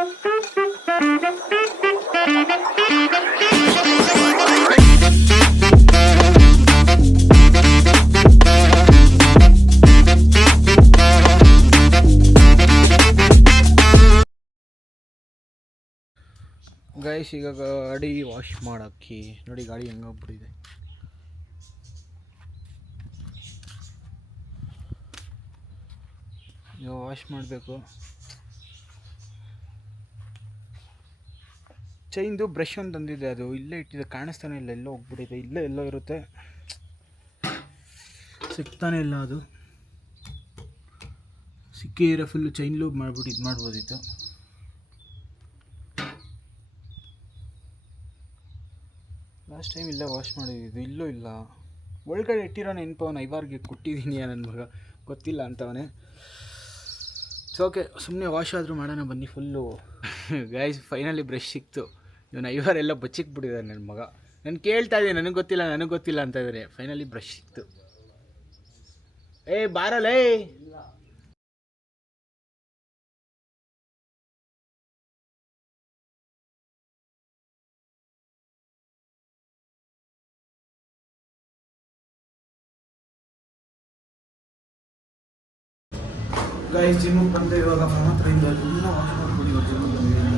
Guys ಈಗ ಗಾಡಿ wash ಮಾಡೋಕ್ಕೆ ನೋಡಿ ಗಾಡಿ ಹೆಂಗೋಗ್ಬಿಟ್ಟಿದೆ. ಈಗ ವಾಶ್ ಮಾಡಬೇಕು. ಚೈನ್ದು ಬ್ರಷ್ ಒಂದು ತಂದಿದೆ, ಅದು ಇಲ್ಲೇ ಇಟ್ಟಿದೆ, ಕಾಣಿಸ್ತಾನೆ ಇಲ್ಲ, ಎಲ್ಲೋ ಹೋಗ್ಬಿಟ್ಟಿದೆ. ಇಲ್ಲೇ ಎಲ್ಲೋ ಇರುತ್ತೆ, ಸಿಗ್ತಾನೆ ಇಲ್ಲ. ಅದು ಸಿಕ್ಕಿದ್ರೆ ಫುಲ್ಲು ಚೈನ್ ಲೂಬ್ ಮಾಡಿಬಿಟ್ಟು ಇದು ಮಾಡ್ಬೋದಿತ್ತು. ಲಾಸ್ಟ್ ಟೈಮ್ ಇಲ್ಲೇ ವಾಶ್ ಮಾಡಿದ್ದು, ಇಲ್ಲೂ ಇಲ್ಲ. ಒಳಗಡೆ ಇಟ್ಟಿರೋ ನೆನಪವನು ಐವಾರ್ಗೆ ಕೊಟ್ಟಿದ್ದೀನಿ ನನ್ನ ಮಗ, ಗೊತ್ತಿಲ್ಲ ಅಂತವನೇ. ಸೊ ಓಕೆ, ಸುಮ್ಮನೆ ವಾಶ್ ಆದರೂ ಮಾಡೋಣ ಬನ್ನಿ. ಫುಲ್ಲು ಗೈಸ್ ಫೈನಲಿ ಬ್ರಷ್ ಸಿಕ್ತು. ಇವನು ಐವಾರೆಲ್ಲ ಬಚ್ಚಿಕ್ಬಿಟ್ಟಿದ್ದಾನೆ ನನ್ನ ಮಗ. ನಾನು ಕೇಳ್ತಾ ಇದ್ದೀನಿ, ನನಗೆ ಗೊತ್ತಿಲ್ಲ ಅಂತ ಇದ್ದಾರೆ. ಫೈನಲಿ ಬ್ರಷ್ ಸಿಕ್ತು. ಬಾರಲ್ಲೇ. ಗೈಸ್ ಜಿಮ್ಮಿಗೆ ಬಂದು ಇವಾಗ ಮಾತ್ರದಿಂದ ಎಲ್ಲ ವಾಶ್ ಮಾಡ್ಕೊಂಡು ಇವಾಗ ಜಿಮ್ಮಿಗೆ ಬಂದಿದ್ದೀನಿ.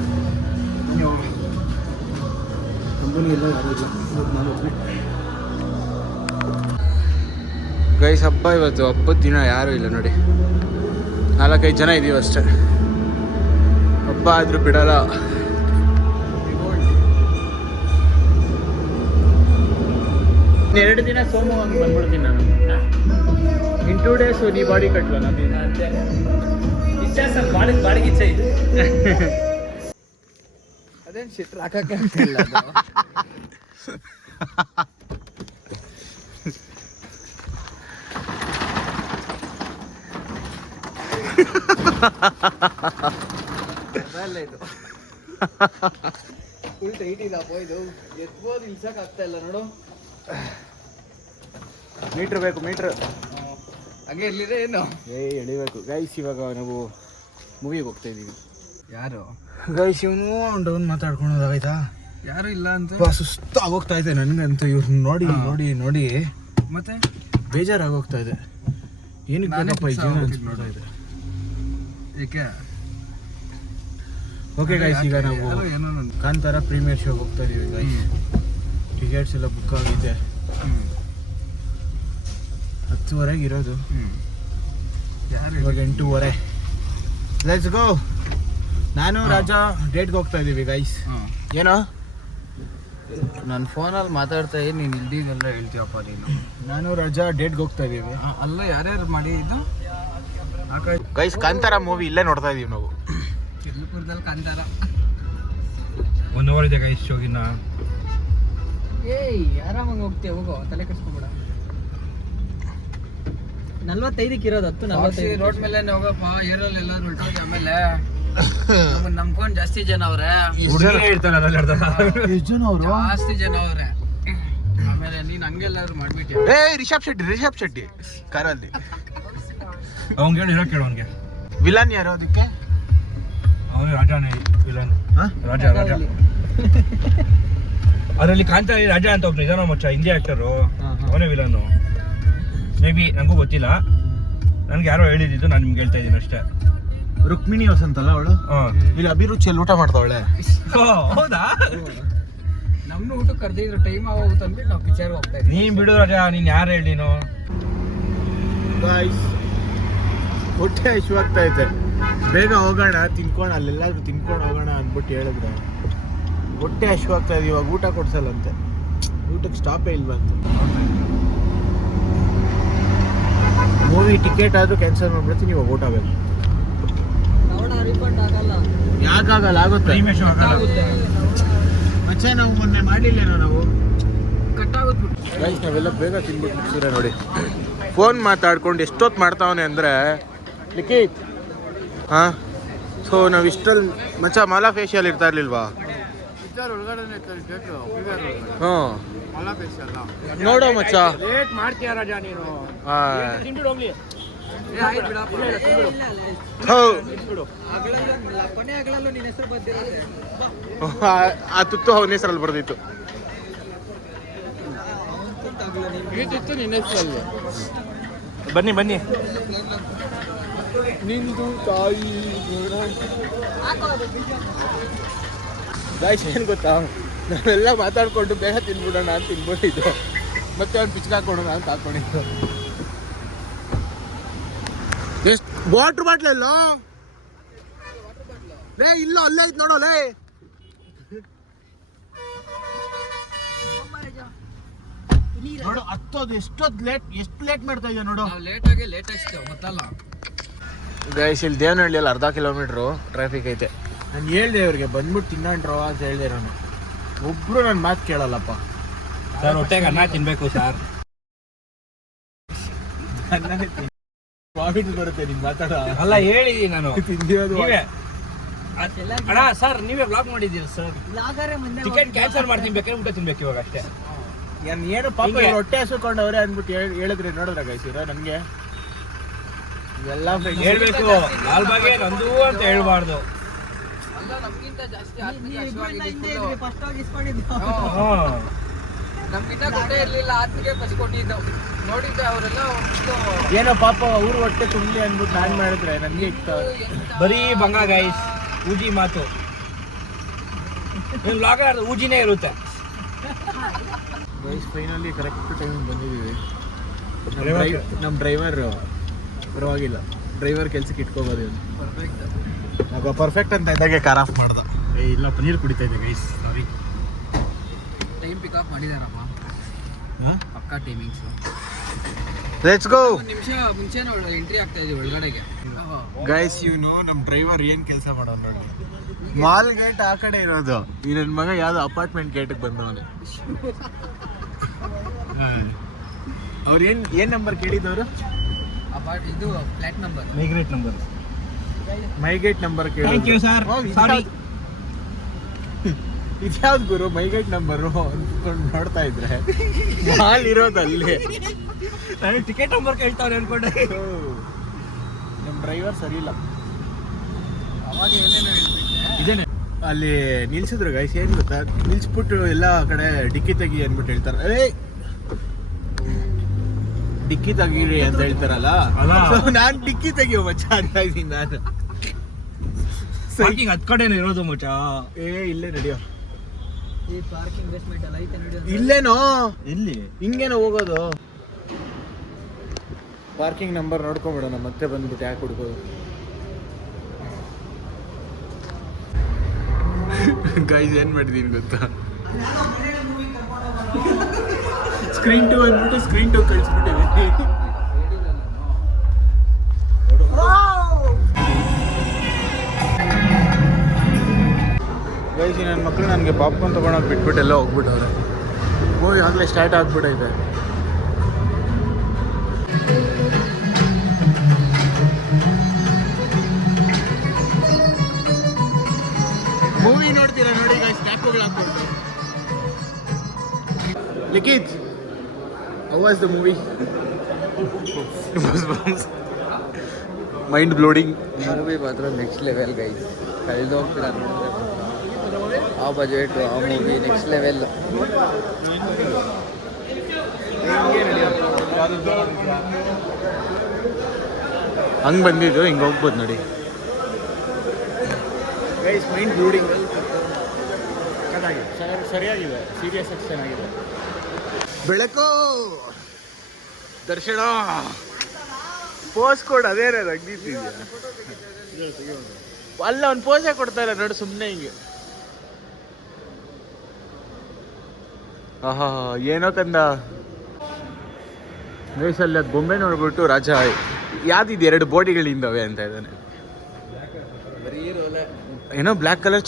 ಕಂಪನಿ ಎಲ್ಲ ಯಾರೂ ಇಲ್ಲ, ನಾನು ಒಬ್ಬನೇ. ಗೈಸ್ ಹಬ್ಬ ಇವತ್ತು, ಹಬ್ಬದ ದಿನ ಯಾರೂ ಇಲ್ಲ ನೋಡಿ. 4-5 ಜನ ಇದ್ದೀವಿ ಅಷ್ಟೇ. ಹಬ್ಬ ಆದರೂ ಬಿಡಲ್ಲ. ಎರಡು ದಿನ ಸೋಮು ಹಂಗೆ ಬಂದ್ಬಿಡ್ತೀನಿ ನಾನು. ಇನ್ 2 days ನೀ ಬಾಡಿ ಕಟ್ಟುವ. ಇಚ್ಛೆ ಸರ್, ಬಾಡಿಗೆ ಇಚ್ಛೆ ಇದೆ. ಅದೇನು ಶಿಟ್ರ್ ಹಾಕಕ್ಕೆ ಆಗ್ತಿಲ್ಲ. ಇದು ಫುಲ್ ಟೈಟ್ ಇದಪ್ಪ. ಇದು ಎತ್ಬೋದು, ಇಲ್ಸಕ್ಕೆ ಆಗ್ತಾ ಇಲ್ಲ ನೋಡು. ಮೀಟ್ರ್ ಬೇಕು, ಮೀಟ್ರ್ ಹಂಗೆ ಎಲ್ಲಿದೆ ಏನು ಎಳಿಬೇಕು. ಗೈಸ್ ಇವಾಗ ನಾವು ಮೂವಿಗೆ ಹೋಗ್ತಾ ಇದ್ದೀವಿ. ಯಾರು ಗೈಸ್? ಇವನು ಡೌನ್ ಮಾತಾಡ್ಕೊಳೋದಾಯ್ತಾ? ಯಾರು ಇಲ್ಲ ಅಂತ ಸುಸ್ತಾಗೋಗ್ತಾ ಇದೆ ನನಗಂತೂ. ಇವ್ರು ನೋಡಿ ನೋಡಿ ನೋಡಿ ಮತ್ತೆ ಬೇಜಾರಾಗೋಗ್ತಾ ಇದೆ. ಏನಕ್ಕೆ ಬೇಕಪ್ಪ ಈ ಜೀವನ ಅಂತ ನೋಡ್ತಾ ಇದೆ. ಏಕೆ? ಓಕೆ ಗೈಸ್, ಈಗ ನಾವು ಕಾಂತಾರ ಪ್ರೀಮಿಯರ್ ಶೋಗೆ ಹೋಗ್ತಾ ಇದೀವಿ ಗೈಸ್. ಟಿಕೆಟ್ಸ್ ಎಲ್ಲ ಬುಕ್ ಆಗಿದೆ. 10:30 ಇರೋದು, ಇವಾಗ 8:30. Let's go. ನಾನು ರಾಜಾ ಡೇಟ್ಗೆ ಹೋಗ್ತಾ ಇದ್ದೀವಿ ಗೈಸ್. ಏನೋ ನಾನು ಫೋನಲ್ಲಿ ಮಾತಾಡ್ತಾ ಇದ್ದೀನಿ, ನೀನು ಇಲ್ದಿನೆಲ್ಲ ಹೇಳ್ತೀವಪ್ಪ ನೀನು. ನಾನು ರಾಜಾ ಡೇಟ್ಗೆ ಹೋಗ್ತಾ ಇದ್ದೀವಿ. ಅಲ್ಲ ಯಾರ್ಯಾರು ಮಾಡಿ ಇದು ಗೈಸ್? ಕಾಂತಾರ ಮೂವಿ ಇಲ್ಲೇ ನೋಡ್ತಾ ಇದೀವಿ ನಾವು, ಚಿತ್ರದುರ್ಗದಲ್ಲಿ. ಕಾಂತಾರ 1 hour ಇದೆ ಗೈಸ್ ಶೋಗಿನ. ಆರಾಮಾಗಿ ಹೋಗ್ತೀವಿ, ಹೋಗೋ, ತಲೆ ಕೆಡಿಸ್ಕೊಬೇಡ. 45ಕ್ಕೆ ಇರೋದು, 10:45 ರೋಡ್ ಮೇಲೆ ಹೋಗಪ್ಪ. ಏರಲ್ಲಿ ಎಲ್ಲ ಹೊರಟೋಗಿ ಆಮೇಲೆ ನಮ್ಕೊಂಡು ಜಾಸ್ತಿ ಜನ ಅವ್ರೆ. ಜಾಸ್ತಿ ಜನ ಅವ್ರೆ. ಆಮೇಲೆ ನೀನ್ ಹಂಗೆಲ್ಲಾದ್ರು ಮಾಡ್ಬಿಟ್ಟಿ. ರಿಷಬ್ ಶೆಟ್ಟಿ ಕಾರಲ್ಲಿ. ಅವ್ನಿಗೆ ಹೇಳಿ ಇರೋ ಕೇಳು. ಅವ್ನಿಗೆ ವಿಲನ್ ಯಾರು ಅದಕ್ಕೆ? ಅವನು ರಾಜಾನೇ ವಿಲನ್. ರಾಜ ಅದರಲ್ಲಿ ಕಾಂತಾರ ರಾಜ ಅಂತ ಒಬ್ಬ ನಿಧಾನ ಮಚ್ಚ, ಹಿಂದಿ ಆಕ್ಟರು, ಅವನೇ ವಿಲನ್ನು. ಮೇ ಬಿ ನನಗೂ ಗೊತ್ತಿಲ್ಲ, ನನ್ಗೆ ಯಾರೋ ಹೇಳಿದ್ದು, ನಾನು ನಿಮ್ಗೆ ಹೇಳ್ತಾ ಇದ್ದೀನಿ ಅಷ್ಟೇ. ರುಕ್ಮಿಣಿ ವಸಂತಲ್ಲ ಅವಳು? ಇಲ್ಲಿ ಅಭಿರುಚಿಯಲ್ಲಿ ಊಟ ಮಾಡ್ತಾವಳೆ. ಹೌದಾ? ನಮ್ನು ಊಟಕ್ಕೆ ಕರೆದಿದ್ರು, ಟೈಮ್ ಆಗೋಗುತ್ತೆ ಅಂದ್ಬಿಟ್ಟು ನಾವು ಪಿಕ್ಚರ್ಗೆ ಹೋಗ್ತಾ ಇದ್ದೀವಿ. ನೀನ್ ಬಿಡು ರಾಜ, ನೀನ್ ಯಾರು ಹೇಳಿ ನೀನು. ಹೊಟ್ಟೆ ಹಸಿವಾಗ್ತಾ ಐತೆ, ಬೇಗ ಹೋಗೋಣ ತಿನ್ಕೊಂಡು, ಅಲ್ಲೆಲ್ಲಾದ್ರೂ ತಿನ್ಕೊಂಡು ಹೋಗೋಣ ಅಂದ್ಬಿಟ್ಟು ಹೇಳಿದ್ರೆ ಹೊಟ್ಟೆ ಹಸಿವಾಗ್ತಾ ಇದೆ. ಇವಾಗ ಊಟ ಕೊಡ್ಸಲ್ಲಂತೆ, ಊಟಕ್ಕೆ ಸ್ಟಾಪೇ ಇಲ್ವಂತೆ. ಮೂವಿ ಟಿಕೆಟ್ ಆದರೂ ಕ್ಯಾನ್ಸಲ್ ಮಾಡ್ಬಿಡ್ತೀನಿ, ಇವಾಗ ಊಟ ಬೇಕು. ಯಾಕಾಗಲ್ಲ? ಆಗುತ್ತೆ ಮಚ್ಚ, ನಾವು ಮೊನ್ನೆ ಮಾಡಿಲ್ಲೇನೋ, ನಾವು ಕಟ್ಟಾಗುತ್ತೆ. ಗೈಸ್ ನಾವೆಲ್ಲ ಬೇಗ ತಿನ್ಬಿಟ್ಟು ಮುಗಿಸಿದ್ರೆ ನೋಡಿ. ಫೋನ್ ಮಾತಾಡ್ಕೊಂಡು ಎಷ್ಟೊತ್ತು ಮಾಡ್ತಾವನೆ ಅಂದರೆ ಲಿಖಿತ್. ಹಾಂ, ಸೊ ನಾವು ಇಷ್ಟಲ್ಲಿ ಮಚ್ಚ ಮಾಲಾ ಫೇಶಿಯಲ್ ಇರ್ತಾ ಇರ್ಲಿಲ್ವಾ? ಹ್ಞೂ ನೋಡೋ ಮಚ್ಚ, ಲೇಟ್ ಮಾಡ್ತೀಯ ರಾಜ ನೀನು. ಆ ತುತ್ತು ಅವನ ಹೆಸರಲ್ಲಿ ಬರ್ದಿತ್ತು. ನಿನ್ನ ಹೆಸರಲ್ಲಿ ಬನ್ನಿ ಬನ್ನಿ. ನಿಂದು ತಾಯಿ ಗಾಯ್ಸ್ ಏನು ಗೊತ್ತಾ, ನಾವೆಲ್ಲ ಮಾತಾಡ್ಕೊಂಡು ಬೇಗ ತಿನ್ಬಿಡೋಣ ಅಂತ ತಿನ್ಬಿಟ್ಟಿದ್ದು, ಮತ್ತೆ ಅವ್ನು ಪಿಚ್ಕ ಹಾಕೊಡೋಣ ಅಂತ ಹಾಕೊಂಡಿದ್ದು. ಎಷ್ಟು ವಾಟರ್ ಬಾಟ್ಲ್ ಎಲ್ಲ ಲೇ, ಇಲ್ಲ ಅಲ್ಲೇ ಐತೆ ನೋಡೋ ಲೇ. ನೋಡು ಹತ್ತೋದು ಎಷ್ಟು ಲೇಟ್ ಮಾಡ್ತಾ ಇದೆಯಾ ನೋಡು. ಲೇಟೆಸ್ಟ್ ಗೊತ್ತಲ್ಲ ಗೈಸ್, ಇಲ್ಲಿ ದೇವನಹಳ್ಳಿಯಲ್ಲಿ ಅರ್ಧ ಕಿಲೋಮೀಟ್ರು ಟ್ರಾಫಿಕ್ ಐತೆ. ನಾನು ಹೇಳ್ದೆ ಇವ್ರಿಗೆ ಬಂದ್ಬಿಟ್ಟು ತಿನ್ನೋಣ್ರೋ ಅಂತ ಹೇಳ್ದೆ, ನಾನು ಒಬ್ರು ನನ್ನ ಮಾತು ಕೇಳಲ್ಲಪ್ಪ. ಸರ್ ಹೊಟ್ಟೆಗೆ ಅನ್ನ ತಿನ್ಬೇಕು ಸರ್. ಪ್ರಾಫಿಟ್ ಬರುತ್ತೆ ನಿನ್ ಮಾತಾಡ. ಅಲ್ಲ ಹೇಳಿ ನಾನು ತಿಂದಿರೋದು ನೀವೇ ಅಣ್ಣ ಸರ್, ನೀವೇ ಬ್ಲಾಗ್ ಮಾಡಿದ್ದೀರಿ ಸರ್. ಟಿಕೆಟ್ ಕ್ಯಾನ್ಸಲ್ ಮಾಡ್ತೀನಿ, ಬೇಕಾದ್ರೆ ಊಟ ತಿನ್ಬೇಕು ಇವಾಗ ಅಷ್ಟೇ. ಏನು ಪಾಪ ಹೊಟ್ಟೆ ಹಸುಕೊಂಡವ್ರೆ ಅಂದ್ಬಿಟ್ಟು ಹೇಳಿದ್ರಿ ನೋಡಿದ್ರ ಗೈಸ್ ಇರೋ ನನಗೆ ಎಲ್ಲ ಹೇಳ್ಬೇಕು. ಲಾಲ್ಬಾಗೆ ನಂದು ಅಂತ ಹೇಳ್ಬಾರ್ದು. ಏನೋ ಪಾಪ ಅವ್ರ ಹೊಟ್ಟೆ ತುಂಬಲಿ ಅಂದ್ಬಿಟ್ಟು ನಾನ್ ಮಾಡಿದ್ರೆ ನನಗೆ ಇತ್ತು ಬರೀ ಬಂಗ ಗೈಸ್. ಊಜಿ ಮಾತು ಬ್ಲಾಗ್ ಊಜಿನೇ ಇರುತ್ತೆ. ಗೈಸ್ ಫೈನಲಿ ಕರೆಕ್ಟ್ ಟೈಮ್ ಬಂದಿದ್ದೀವಿ. ನಮ್ಮ ಡ್ರೈವರ್ ಪರವಾಗಿಲ್ಲ, ಡ್ರೈವರ್ ಕೆಲ್ಸಕ್ಕೆ ಇಟ್ಕೋಬೋದು. ಪರ್ಫೆಕ್ಟ್ ಅಂತ ಇದ್ದಾಗೆ ಕಾರ್ ಆಫ್ ಮಾಡ್ದ. ಇಲ್ಲ ಪನ್ನೀರ್ ಕುಡಿತಾ ಇದೆ ಗೈಸ್, ಸಾರಿ. ಟೈಮ್ ಪಿಕಪ್ ಮಾಡಿದಾರಮ್ಮ, ಪಕ್ಕಾ ಟೈಮಿಂಗ್ಸ್. Let's go. ಒಂದು ನಿಮಿಷ ಮುಂಚೆ ಎಂಟ್ರಿ ಆಗ್ತಾ ಇದೀವಿ ಒಳಗಡೆಗೆ. ಗೈಸ್ ನಮ್ಮ ಡ್ರೈವರ್ ಏನ್ ಕೆಲಸ ಮಾಡೋದು ನೋಡಿ. ಮಾಲ್ ಗೇಟ್ ಆ ಕಡೆ ಇರೋದು, ಈ ನನ್ನ ಮಗ ಯಾವ್ದೋ ಅಪಾರ್ಟ್ಮೆಂಟ್ ಗೇಟಿಗೆ ಬಂದವನು. ಅವ್ರು ಏನ್ ನಂಬರ್ ಕೇಳಿದವರು? ಇದು flat number, MyGate number, MyGate number thank you sir. Sorry, ಇದ್ಯಾವ್ದು ಗುರು ಮೈಗೇಟ್ ನಂಬರು ಅಂದ್ಕೊಂಡು ನೋಡ್ತಾ ಇದ್ರೆ ಮಾಲ್ ಇರೋದು ಅಲ್ಲೇ. ನಾನು ಟಿಕೆಟ್ ನಂಬರ್ ಕೇಳ್ತಾವ್ರೆ ಅನ್ಕೊಂಡೆ. ನಮ್ಮ ಡ್ರೈವರ್ ಸರಿ ಇಲ್ಲ. ಅವಾಗ ಏನೇನು ಹೇಳ್ತಿದ್ದೆ, ಇದೇನೆ ಅಲ್ಲಿ ನಿಲ್ಸಿದ್ರು ಗೈಸ್. ಏನ್ ಗೊತ್ತಾ, ನಿಲ್ಸ್ಬಿಟ್ಟು ಎಲ್ಲ ಕಡೆ ಡಿಕ್ಕಿ ತೆಗಿ ಅಂದ್ಬಿಟ್ಟು ಹೇಳ್ತಾರೆ. ಡಿಕ್ಕಿ ತೆಗೀರಿ ಅಂತ ಹೇಳ್ತಾರಲ್ಲ, ನಾನ್ ಡಿಕ್ಕಿ ತೆಗಿಯೋ ಮಚ್ಚ ಅಂತ ಇದ್ದೀನಿ ನಾನು. ಪಾರ್ಕಿಂಗ್ ಹತ್ ಕಡೆನೇ ಇರೋದು ಮಚ್ಚ. ಇಲ್ಲೇ ನಡಿಯೋ. ಈ ಪಾರ್ಕಿಂಗ್ ಬೇಸ್ಮೆಂಟ್ ಎಲ್ಲ ಐತೆ ನೋಡಿ. ಇಲ್ಲೇನೋ ಎಲ್ಲಿ ಹಿಂಗೇನೋ ಹೋಗೋದು. ಪಾರ್ಕಿಂಗ್ ನಂಬರ್ ನೋಡ್ಕೊಂಬಿಡೋಣ, ಮತ್ತೆ ಬಂದ್ಬಿಟ್ಟು ಯಾಕೆ ಹುಡ್ಕೋದು. ಗೈಸ್ ಏನ್ ಮಾಡಿದೀನಿ ಗೊತ್ತಾ, ಸ್ಕ್ರೀನ್ 2 ಅಂದ್ಬಿಟ್ಟು ಸ್ಕ್ರೀನ್ 2 ಕಳಿಸ್ಬಿಟ್ಟಿದ್ದೀನಿ. ಗೈಸ್ ನನ್ನ ಮಕ್ಕಳು ನನಗೆ ಪಾಪ್ಕಾರ್ನ್ ತೊಗೊಳಕ್ಕೆ ಬಿಟ್ಬಿಟ್ಟು ಎಲ್ಲ ಹೋಗ್ಬಿಟ್ಟವ್ರೆ. ಮೂವಿ ಆಗಲೇ ಸ್ಟಾರ್ಟ್ ಆಗ್ಬಿಟ್ಟೈತೆ. ಮೂವಿ ನೋಡ್ತೀರಾ ನೋಡಿ ಗೈಸ್, ಸ್ನ್ಯಾಪ್ಗಳು ಹಾಕ್ಬಿಟ್ಟು. ಲಿಖಿತ್, how was the movie? Mind blowing. Movie ಮಾತ್ರ ನೆಕ್ಸ್ಟ್ ಲೆವೆಲ್ ಗೈಸ್, ಕಳೆದು ಹೋಗ್ತೀರ ಆ ಬಜೆಟ್, ಆ ಮೂವಿ ನೆಕ್ಸ್ಟ್ ಲೆವೆಲ್. ಹಂಗೆ ಬಂದಿದ್ದು ಹಿಂಗೆ ಹೋಗ್ಬೋದು ನೋಡಿ ಗೈಸ್. ಮೈಂಡ್ ಬ್ಲೋಡಿಂಗ್ ಸರಿಯಾಗಿದೆ, ಸೀರಿಯಸ್ ಆಗಿ ಚೆನ್ನಾಗಿದೆ. ಬೆಳಕು ದರ್ಶನ ಪೋಸ್ ಕೊಡು, ಅದೇ ಅಗ್ದಿದ್ಯಾ ಅಲ್ಲ, ಅವ್ನು ಪೋಸೇ ಕೊಡ್ತಾ ಇಲ್ಲ ನೋಡಿ ಸುಮ್ಮನೆ ಹಿಂಗೆ. ಆಹಾ ಏನೋ ಕಂದ ಗೈಸಲ್ಲಿ ಅದು ಬೊಂಬೆ ನೋಡ್ಬಿಟ್ಟು ರಾಜ ಯಾವ್ದಿದೆ 2 ಬೋಡಿಗಳಿಂದವೆ ಅಂತ ಇದ್ದಾನೆ. ಏನೋ ಬ್ಲ್ಯಾಕ್ ಕಲರ್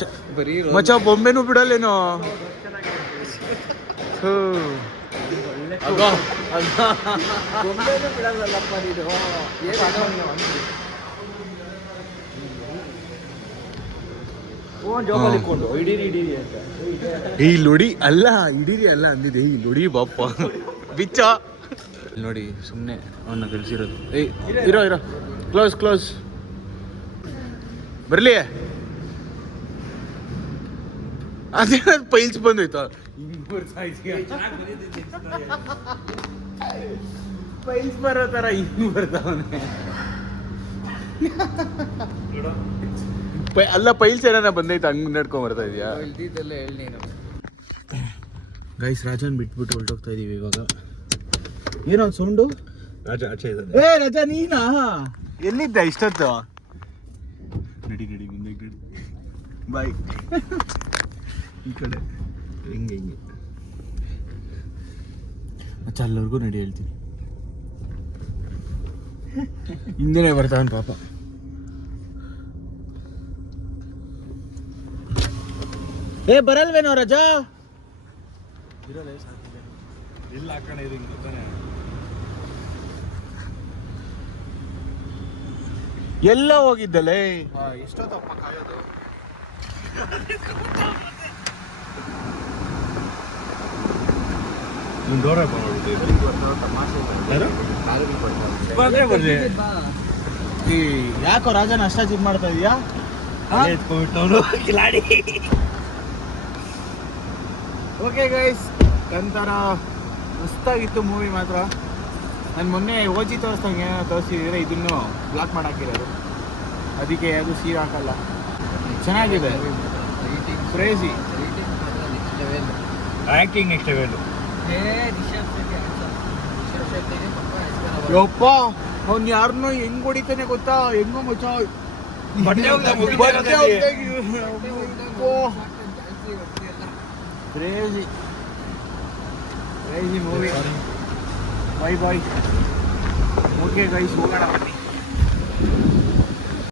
ಮಚ್ಚ ಬೊಂಬೆನೂ ಬಿಡಲ್ಲೇನೋ. ಈ ಲೊಡಿ ಅಲ್ಲ, ಹಿಡೀರಿ ಅಲ್ಲ ಅಂದಿದೆ. ಈ ಲೊಡಿ ಬಾಪ ಬಿಚ್ಚ ನೋಡಿ ಸುಮ್ಮನೆ ಅವನ್ನ ಕಳಿಸಿರೋದು. ಏಯ್ ಇರೋ ಕ್ಲೋಸ್ ಬರಲಿ. ಅದೇ ಪೈಲ್ಸ್ ಬಂದೋಯ್ತು. ಪೈಲ್ಸ್ ಬರೋ ಥರ ಹಿಂಗೆ ಬರ್ತಾವನೆ. ಅಲ್ಲ ಪೈಲ್ಸ್ ಏನಾರ ಬಂದೈತೆ ಹಂಗೆ ನಡ್ಕೊಂಡ್ ಬರ್ತಾ ಇದೆಯಾ? ಇಲ್ದಿದ್ದೆಲ್ಲ ಹೇಳಿ ನೀನು. ಗೈಸ್ ರಾಜನ್ ಬಿಟ್ಬಿಟ್ಟು ಹೊರಟೋಗ್ತಾ ಇದೀವಿ ಇವಾಗ. ಏನೋ ಸೌಂಡು? ರಾಜ ಆಚೆ ಇದ್ದಾನೆ. ಏ ರಾಜ ನೀನಾ? ಎಲ್ಲಿದ್ದ ಇಷ್ಟೊತ್ತು? ನಡಿ ಮುಂದೆ ನಡಿ. ಬಾಯ್. ಈ ಕಡೆ ಹಿಂಗೆ ಅಚ್ಚ ಅಲ್ಲವರೆಗೂ ನಡಿ ಹೇಳ್ತೀನಿ. ಹಿಂದೆನೇ ಬರ್ತಾವನ್ ಪಾಪ. ಏ ಬರಲ್ವೇನೋ ರಜಾ? ಇಲ್ಲ ಹಾಕೋಣ ಇದು ಹಿಂಗೆ ಬರ್ತಾನೆ. ಎಲ್ಲ ಹೋಗಿದ್ದಲೇ. ಎಷ್ಟೊತ್ತಪ್ಪ ಕಾಯೋದು? ಡೋರ್ ಬರ್ಲಿ. ಈ ಯಾಕೋ ರಾಜನ ಅಷ್ಟ ಚಿಕ್ ಮಾಡ್ತಾ ಇದೀಯಾ? ಕಿಲಾಡಿ. ಓಕೆ ಗೈಸ್, ಕಂತಾರ ಮಸ್ತಾಗಿತ್ತು ಮೂವಿ ಮಾತ್ರ. ನಾನು ಮೊನ್ನೆ ಓಜಿ ತೋರಿಸ್ದಂಗೆ ಏನಾದ್ರು ತೋರಿಸಿದ್ರೆ ಇದನ್ನು ಬ್ಲಾಕ್ ಮಾಡಾಕಿರೋದು, ಅದಕ್ಕೆ ಅದು ಸೀರೆ ಹಾಕಲ್ಲ. ಚೆನ್ನಾಗಿದೆ, ಕ್ರೇಜಿ ಆ್ಯಕ್ಟಿಂಗ್ ನೆಕ್ಸ್ಟ್ ಲೆವೆಲ್. ಯಪ್ಪ ಅವ್ನು ಯಾರನ್ನೋ ಹೆಂಗ್ ಹೊಡಿತಾನೆ ಗೊತ್ತಾ? ಹೆಂಗೋ ಮಚ್ಚ crazy movie. Bye okay guys, ಹೋಗೋಣ ಬನ್ನಿ.